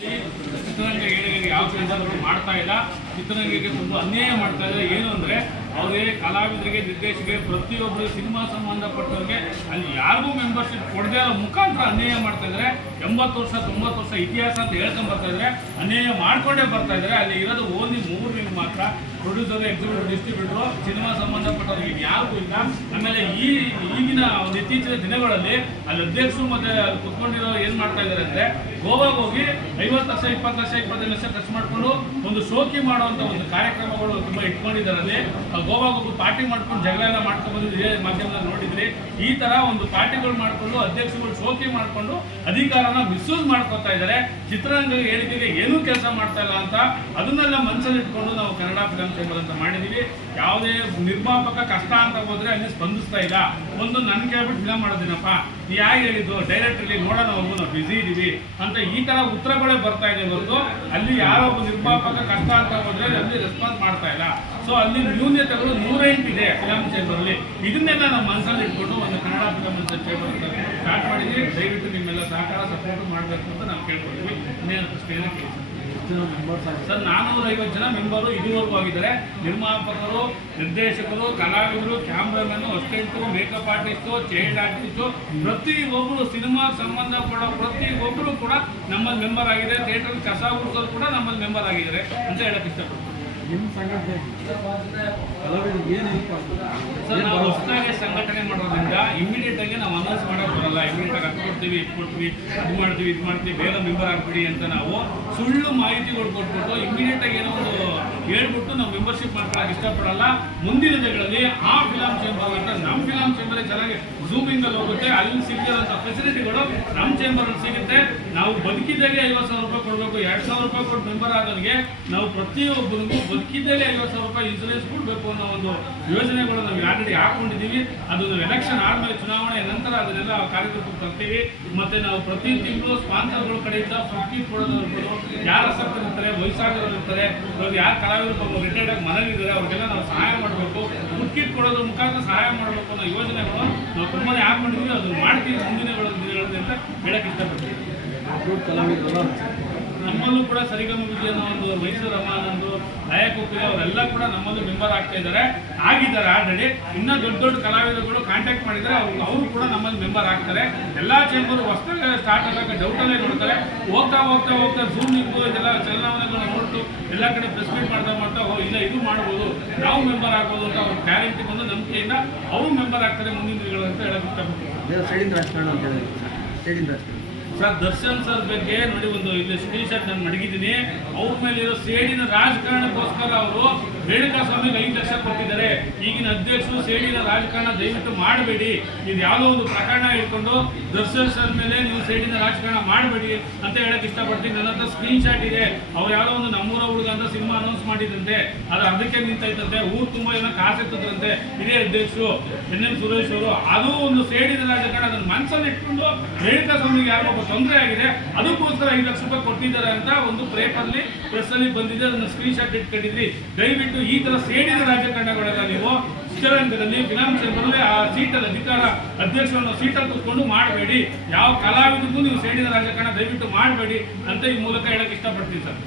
ಚಿತ್ರರಂಗ ಏಳಿಗೆಗೆ ಯಾವ ಕೆಲಸಗಳು ಮಾಡ್ತಾ ಇಲ್ಲ. ಚಿತ್ರರಂಗಕ್ಕೆ ತುಂಬ ಅನ್ಯಾಯ ಮಾಡ್ತಾ ಇದ್ದಾರೆ ಏನು ಅಂದರೆ ಅವರೇ ಕಲಾವಿದರಿಗೆ, ನಿರ್ದೇಶಕರಿಗೆ ಪ್ರತಿಯೊಬ್ಬರು ಸಿನಿಮಾ ಸಂಬಂಧಪಟ್ಟವ್ರಿಗೆ ಅಲ್ಲಿ ಯಾರಿಗೂ ಮೆಂಬರ್ಶಿಪ್ ಕೊಡದೇ ಇರೋ ಮುಖಾಂತರ ಅನ್ಯಾಯ ಮಾಡ್ತಾ ಇದ್ದಾರೆ. ಎಂಬತ್ತು ವರ್ಷ, ತೊಂಬತ್ತು ವರ್ಷ ಇತಿಹಾಸ ಅಂತ ಹೇಳ್ಕೊಂಡ್ ಬರ್ತಾ ಇದ್ದಾರೆ. ಅನ್ಯಾಯ ಮಾಡ್ಕೊಂಡೇ ಬರ್ತಾ ಇದ್ದಾರೆ. ಅಲ್ಲಿ ಇರೋದು ಓನ್ಲಿ ಮೂರು ನಿಮ್ಗೆ ಮಾತ್ರ. ಪ್ರೊಡ್ಯೂಸರ್ ಎಕ್ಸಿಕ್ಯೂಟಿವ್ ಡಿಸ್ಟ್ರಿಬ್ಯೂಟರ್ ಸಿನಿಮಾ ಸಂಬಂಧಪಟ್ಟವರಿಗೆ ಯಾರಿಗೂ ಇಲ್ಲ. ಆಮೇಲೆ ಈ ಈಗಿನ ಒಂದು ಇತ್ತೀಚಿನ ದಿನಗಳಲ್ಲಿ ಅಲ್ಲಿ ಅಧ್ಯಕ್ಷರು ಮತ್ತೆ ಕುತ್ಕೊಂಡಿರೋ ಏನ್ ಮಾಡ್ತಾ ಇದ್ದಾರೆ ಅಂದ್ರೆ ಗೋವಾಗ ಹೋಗಿ ಐವತ್ತು ಲಕ್ಷ, ಇಪ್ಪತ್ತು ಲಕ್ಷ, ಇಪ್ಪತ್ತೈದು ಲಕ್ಷ ಖರ್ಚು ಮಾಡ್ಕೊಂಡು ಒಂದು ಶೋಕಿ ಮಾಡುವಂತ ಒಂದು ಕಾರ್ಯಕ್ರಮಗಳು ತುಂಬಾ ಇಟ್ಕೊಂಡಿದ್ದಾರೆ ಅಲ್ಲಿ. ಗೋವಾಗೆ ಹೋಗಿ ಪಾರ್ಟಿ ಮಾಡ್ಕೊಂಡು ಜಗಳ ಎಲ್ಲ ಮಾಡ್ಕೊಂಡು ಮಾಧ್ಯಮದಲ್ಲಿ ನೋಡಿದ್ರಿ. ಈ ತರ ಒಂದು ಪಾರ್ಟಿಗಳು ಮಾಡ್ಕೊಂಡು ಅಧ್ಯಕ್ಷಗಳು ಶೋಕಿ ಮಾಡ್ಕೊಂಡು ಅಧಿಕಾರನ ಮಿಸ್ಯೂಸ್ ಮಾಡ್ಕೊತಾ ಇದ್ದಾರೆ. ಚಿತ್ರರಂಗ ಹೇಳಿಕೆಗೆ ಏನೂ ಕೆಲಸ ಮಾಡ್ತಾ ಇಲ್ಲ ಅಂತ ಅದನ್ನೆಲ್ಲ ಮನಸ್ಸಲ್ಲಿ ಇಟ್ಕೊಂಡು ನಾವು ಕನ್ನಡ ಫಿಲಂ ಚೇಂಬರ್ ಅಂತ ಮಾಡಿದೀವಿ. ಯಾವುದೇ ನಿರ್ಮಾಪಕ ಕಷ್ಟ ಅಂತ ಹೋದ್ರೆ ಅಲ್ಲಿ ಸ್ಪಂದಿಸ್ತಾ ಇಲ್ಲ. ಒಂದು ನನ್ ಕೇಳ್ಬಿಟ್ಟು ಫಿಲಮ್ ಮಾಡೋದಿನಪ್ಪ? ನೀ ಯಾಕೆ ಹೇಳಿದ್ದು? ಡೈರೆಕ್ಟ್ರಲ್ಲಿ ನೋಡೋಣ ಹೋಗು, ನಾವು ಬಿಸಿ ಇದೀವಿ ಅಂತ ಈ ತರ ಉತ್ತರಗಳೇ ಬರ್ತಾ ಇದೆ ಹೊರತು ಅಲ್ಲಿ ಯಾರೋ ಒಬ್ಬ ನಿರ್ಮಾಪಕ ಕಷ್ಟ ಅಂತ ಹೋದ್ರೆ ಅಲ್ಲಿ ರೆಸ್ಪಾನ್ಸ್ ಮಾಡ್ತಾ ಇಲ್ಲ. ಸೊ ಅಲ್ಲಿ ನ್ಯೂನ್ಯತೆಗಳು ನೂರೆಂಟಿದೆ ಫಿಲಮ್ ಅಲ್ಲಿ. ಇದನ್ನೆಲ್ಲ ನಮ್ಮ ಮನಸ್ಸಲ್ಲಿ ಇಟ್ಕೊಂಡು ಒಂದು ಕನ್ನಡ ಫಿಲಮ್ ಚೇಂಬರ್ ಅಂತ ಸ್ಟಾರ್ಟ್ ಮಾಡಿದ್ವಿ ದಯವಿಟ್ಟು ನಿಮ್ಮೆಲ್ಲ ಸಹಕಾರ ಸಪೋರ್ಟ್ ಮಾಡಬೇಕು ಅಂತ ನಾವು ಕೇಳ್ಕೊಳ್ತೀವಿ. ಇನ್ನೇನು ಅಷ್ಟೇ ಆಗಿದೆ ಸರ್ ನಾನೂರ ಐವತ್ತು ಜನ ಮೆಂಬರು ಇದುವರೆಗೂ ಆಗಿದ್ದಾರೆ. ನಿರ್ಮಾಪಕರು ನಿರ್ದೇಶಕರು ಕಲಾವಿದರು cameraman assistant makeup artist child artist ಪ್ರತಿ ಒಬ್ಬರು ಸಿನಿಮಾ ಸಂಬಂಧಪಡೋ ಪ್ರತಿ ಒಬ್ಬರು ಕೂಡ ನಮ್ಮಲ್ಲಿ ಮೆಂಬರ್ ಆಗಿದೆ. ಥಿಯೇಟರ್ ಕಸ ಗುಡಿಸೋರು ಕೂಡ ನಮ್ಮಲ್ಲಿ ಮೆಂಬರ್ ಆಗಿದ್ದಾರೆ ಅಂತ ಹೇಳಕ್ ಇಷ್ಟಪಡ್ತೀನಿ. ನಿಮ್ಮ ಸಂಘಟನೆ ಏನು ಹೆಲ್ಪ್ ಸರ್ ನಾವು ಹೊಸದಾಗಿ ಸಂಘಟನೆ ಮಾಡೋದ್ರಿಂದ ಇಮಿಡಿಯೇಟ್ ಆಗಿ ನಾವು ಅನೌನ್ಸ್ ಮಾಡೋಕ್ಕೆ ಬರಲ್ಲ. ಇಮಿಡಿಯೇಟ್ ಆಗಿ ಅದು ಕೊಡ್ತೀವಿ ಇದು ಕೊಡ್ತೀವಿ ಅದು ಮಾಡ್ತೀವಿ, ಇದು ಮಾಡ್ತೀವಿ, ಬೇಗ ಮೆಂಬರ್ ಆಗ್ಬಿಡಿ ಅಂತ ನಾವು ಸುಳ್ಳು ಮಾಹಿತಿಗಳು ಕೊಟ್ಬಿಟ್ಟು ಇಮಿಡಿಯೇಟ್ ಆಗಿ ಏನೋ ಒಂದು ಹೇಳ್ಬಿಟ್ಟು ನಾವು ಮೆಂಬರ್ಶಿಪ್ ಮಾಡ್ಕೊಳಕ್ಕೆ ಇಷ್ಟಪಡಲ್ಲ. ಮುಂದಿನ ದಿನಗಳಲ್ಲಿ ಆ ಫಿಲಂ ಚೇಂಬರ್ ಅಂತ ನಮ್ಮ ಫಿಲಾಮ್ ಚೇಂಬರ್ ಚೆನ್ನಾಗಿ ಝೂಮಿಂಗ್ ಅಲ್ಲಿ ಹೋಗುತ್ತೆ. ಅಲ್ಲಿ ಸಿಗ್ತಿರೋಂಥ ಫೆಸಿಲಿಟಿಗಳು ನಮ್ಮ ಚೇಂಬರ್ ಅಲ್ಲಿ ಸಿಗುತ್ತೆ. ನಾವು ಬದುಕಿದ್ದಾಗೆ ಐವತ್ತು ಸಾವಿರ ರೂಪಾಯಿ ಕೊಡಬೇಕು. ಎರಡು ಸಾವಿರ ರೂಪಾಯಿ ಕೊಟ್ಟು ಮೆಂಬರ್ ಆಗೋದಕ್ಕೆ ನಾವು ಪ್ರತಿಯೊಬ್ಬರಿಗೂ ಬದುಕಿದ್ದಾಗೆ ಐವತ್ತು ಸಾವಿರ ರೂಪಾಯಿ ಇನ್ಸೂರೆನ್ಸ್ ಕೊಡಬೇಕು ಅನ್ನೋ ಒಂದು ಯೋಜನೆಗಳು ನಾವು ಆಲ್ರೆಡಿ ಹಾಕೊಂಡಿದ್ದೀವಿ. ಅದೊಂದು ಎಲೆಕ್ಷನ್ ಆದ್ಮೇಲೆ ಚುನಾವಣೆ ನಂತರ ಅದನ್ನೆಲ್ಲ ಕಾರ್ಯಕ್ರಮಕ್ಕೆ ತರ್ತೀವಿ. ಮತ್ತೆ ನಾವು ಪ್ರತಿ ತಿಂಗಳು ಸ್ಪಾನ್ಸರ್ಗಳ ಕಡೆಯಿಂದ ಫಿಫ್ಟಿ ಕೊಡೋದು ಯಾರ ಸಹ ಇರ್ತಾರೆ ಇವಾಗ ಯಾರು ಕಲಾವಿದರು ಪಾಪ ರಿಟೈರ್ಡ್ ಆಗಿ ಮನೇಲಿದ್ದಾರೆ ಅವ್ರಿಗೆಲ್ಲ ನಾವು ಸಹಾಯ ಮಾಡಬೇಕು. ಮುಟ್ಕಿಟ್ ಕೊಡೋದ್ರ ಮುಖಾಂತರ ಸಹಾಯ ಮಾಡಬೇಕು ಅನ್ನೋ ಯೋಜನೆಗಳು ನಾವು ತುಂಬಾ ಯಾಕೆ ಮಾಡಿದ್ವಿ. ಅದನ್ನು ಮಾಡ್ತೀವಿ ಮುಂದಿನ ದಿನಗಳಲ್ಲಿ ಅಂತ ಹೇಳಕ್ ಇಷ್ಟಪಡ್ತೀವಿ ನಮ್ಮಲ್ಲೂ ಕೂಡ ಸರಿಗಮ ಅನ್ನೋ ಒಂದು ಮೈಸೂರು ರಮಾನಂದು ದಯಾಕುಪ್ಪಿ ಅವರೆಲ್ಲ ಕೂಡ ನಮ್ಮಲ್ಲೂ ಮೆಂಬರ್ ಆಗ್ತಾ ಇದ್ದಾರೆ, ಆಗಿದ್ದಾರೆ ಆಲ್ರೆಡಿ. ಇನ್ನೂ ದೊಡ್ಡ ದೊಡ್ಡ ಕಲಾವಿದರುಗಳು ಕಾಂಟ್ಯಾಕ್ಟ್ ಮಾಡಿದರೆ ಅವ್ರು ಅವರು ಕೂಡ ನಮ್ಮಲ್ಲಿ ಮೆಂಬರ್ ಆಗ್ತಾರೆ. ಎಲ್ಲಾ ಚೇಂಬರು ಹೊಸದಾಗಿ ಸ್ಟಾರ್ಟ್ ಆದಾಗ ಡೌಟಲ್ಲೇ ನೋಡ್ತಾರೆ ಹೋಗ್ತಾ ಹೋಗ್ತಾ ಹೋಗ್ತಾ ಝೂಮಿಂಗು ಇದೆಲ್ಲ ಚಲನಾವಣೆಗಳನ್ನ ನೋಡ್ತು ಎಲ್ಲ ಕಡೆ ಪ್ರೆಸ್ ಮಾಡ್ತಾ ಮಾಡ್ತಾ, ಓ ಇಲ್ಲ ಇದು ಮಾಡ್ಬೋದು, ನಾವು ಮೆಂಬರ್ ಆಗ್ಬೋದು ಅಂತ ಅವ್ರ ಗ್ಯಾರಂಟಿ ಬಂದು ನಂಬಿಕೆಯಿಂದ ಅವರು ಮೆಂಬರ್ ಆಗ್ತಾರೆ ಮುಂದಿನ ದಿನಗಳು ಅಂತ ಹೇಳಕ್ ಇಷ್ಟಪಡ್ತೀನಿ. ಸರ್, ದರ್ಶನ್ ಸರ್ ಬಗ್ಗೆ ನೋಡಿ ಒಂದು ಇಲ್ಲಿ ಸ್ಕ್ರೀನ್ ಶಾಟ್ ನಾನು ಮಡಗಿದ್ದೀನಿ. ಅವ್ರ ಮೇಲೆ ಇರೋ ಸೇಡಿನ ರಾಜಕಾರಣಕ್ಕೋಸ್ಕರ ಅವರು ರೇಣುಕಾ ಸ್ವಾಮಿಗೆ ಐದು ಲಕ್ಷ ಕೊಟ್ಟಿದ್ದಾರೆ. ಈಗಿನ ಅಧ್ಯಕ್ಷರು ಸೇಡಿನ ರಾಜಕಾರಣ ದಯವಿಟ್ಟು ಮಾಡಬೇಡಿ. ಇದು ಯಾವುದೋ ಒಂದು ಪ್ರಕರಣ ಇಟ್ಕೊಂಡು ದರ್ಶನ್ ಮೇಲೆ ನೀವು ಸೇಡಿನ ರಾಜಕಾರಣ ಮಾಡಬೇಡಿ ಅಂತ ಹೇಳಕ್ ಇಷ್ಟಪಡ್ತೀನಿ. ನನ್ನ ಹತ್ರ ಸ್ಕ್ರೀನ್ ಶಾಟ್ ಇದೆ. ಅವ್ರು ಯಾವುದೋ ಒಂದು ನಮ್ಮೂರ ಹುಡುಗ ಅಂತ ಸಿನಿಮಾ ಅನೌನ್ಸ್ ಮಾಡಿದಂತೆ ಅದು ಅದಕ್ಕೆ ನಿಂತೈತಂತೆ ಊರು ತುಂಬಾ ಏನೋ ಕಾಸೆತ್ತದಂತೆ ಹಿರಿಯ ಅಧ್ಯಕ್ಷರು ಎನ್ ಎನ್ ಸುರೇಶ್ ಅವರು. ಅದು ಒಂದು ಸೇಡಿನ ರಾಜಕಾರಣ. ಅದನ್ನ ಮನಸ್ಸಲ್ಲಿ ಇಟ್ಕೊಂಡು ರೇಣುಕಾ ಸ್ವಾಮಿಗೆ ಯಾರೋ ಒಬ್ಬ ತೊಂದರೆ ಆಗಿದೆ. ಅದಕ್ಕೋಸ್ಕರ ಐದು ಲಕ್ಷ ರೂಪಾಯಿ ಕೊಟ್ಟಿದ್ದಾರೆ ಅಂತ ಒಂದು ಪೇಪರ್ಲಿ ಪ್ರೆಸ್ ಅಲ್ಲಿ ಬಂದಿದೆ. ಅದನ್ನ ಸ್ಕ್ರೀನ್ ಶಾಟ್ ಇಟ್ಕೊಂಡಿದ್ರಿ. ದಯವಿಟ್ಟು ಈ ತರ ಸೇಡಿನ ರಾಜಕಾರಣಗಳೆಲ್ಲ ನೀವು ಚಿತ್ರರಂಗದಲ್ಲಿ ಫಿಲಂ ಆ ಸೀಟಲ್ಲಿ ಅಧಿಕಾರ ಅಧ್ಯಕ್ಷರನ್ನು ಸೀಟಲ್ಲಿ ಕೂತ್ಕೊಂಡು ಮಾಡಬೇಡಿ. ಯಾವ ಕಲಾವಿದಕ್ಕೂ ನೀವು ಸೇಡಿನ ರಾಜಕಾರಣ ದಯವಿಟ್ಟು ಮಾಡಬೇಡಿ ಅಂತ ಈ ಮೂಲಕ ಹೇಳಕ್ ಇಷ್ಟಪಡ್ತೀನಿ ಸರ್.